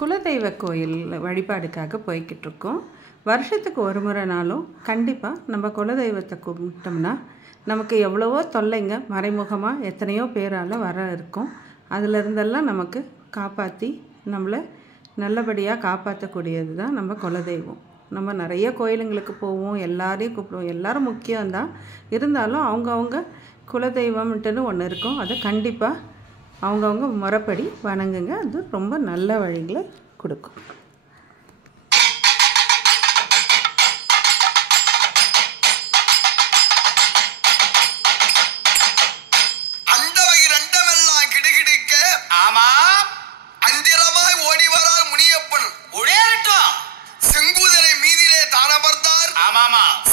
குலதெய்வ கோயில் வழிபாடுக்காக போய்கிட்டு இருக்கோம். வருஷத்துக்கு ஒரு முறைனாலும் கண்டிப்பாக நம்ம குலதெய்வத்தை கும்பிட்டோம்னா நமக்கு எவ்வளவோ தொல்லைங்க மறைமுகமாக எத்தனையோ பேரால் வர இருக்கும். அதிலிருந்தெல்லாம் நமக்கு காப்பாற்றி நம்மளை நல்லபடியாக காப்பாற்றக்கூடியது தான் நம்ம குலதெய்வம். நம்ம நிறைய கோயிலுங்களுக்கு போவோம், எல்லாரையும் கூப்பிடுவோம், எல்லோரும் முக்கியம்தான். இருந்தாலும் அவங்கவுங்க குலதெய்வம்ன்ட்டுன்னு ஒன்று இருக்கும். அதை கண்டிப்பாக அவங்கவுங்க முறைப்படி வணங்குங்க. அது ரொம்ப நல்ல வழிகளை கொடுக்கும்.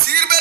சீர்பெ